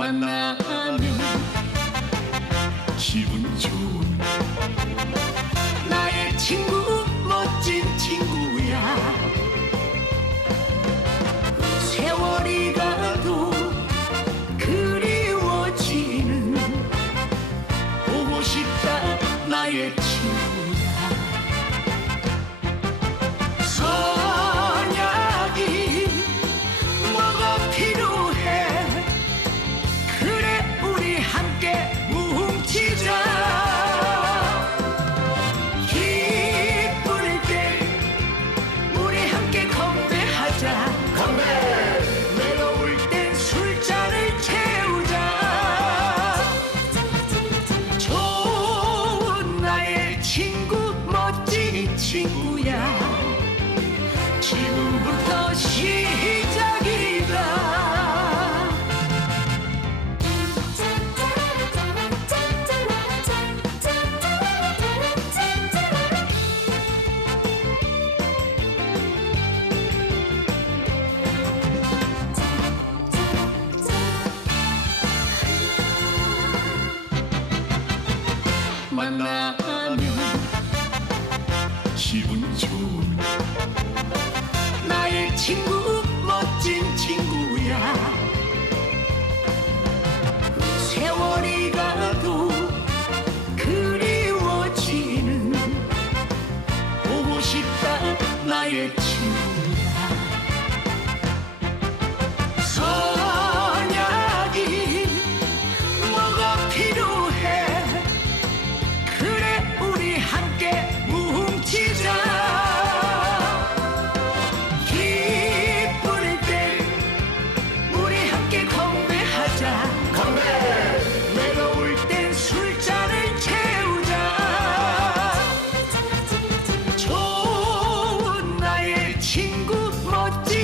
만나면 기분 좋은 나의 친구 멋진 친구야. 세월이 가도 그리워지는 보고 싶다 나의 친구 만나면 기분 좋은 나의 친구 멋진 친구야. 세월이 가도 그리워지는 보고 싶다 나의 친구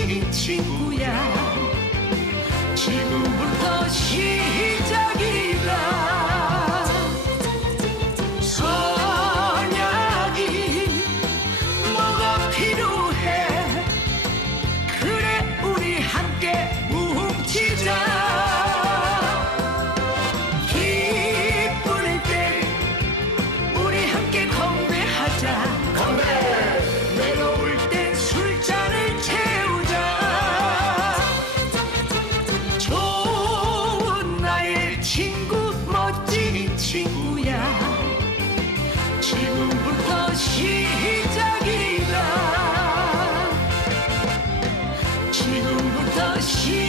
사랑인 친구야. 지금부터 시작이다. 선약이 뭐가 필요 the sheep.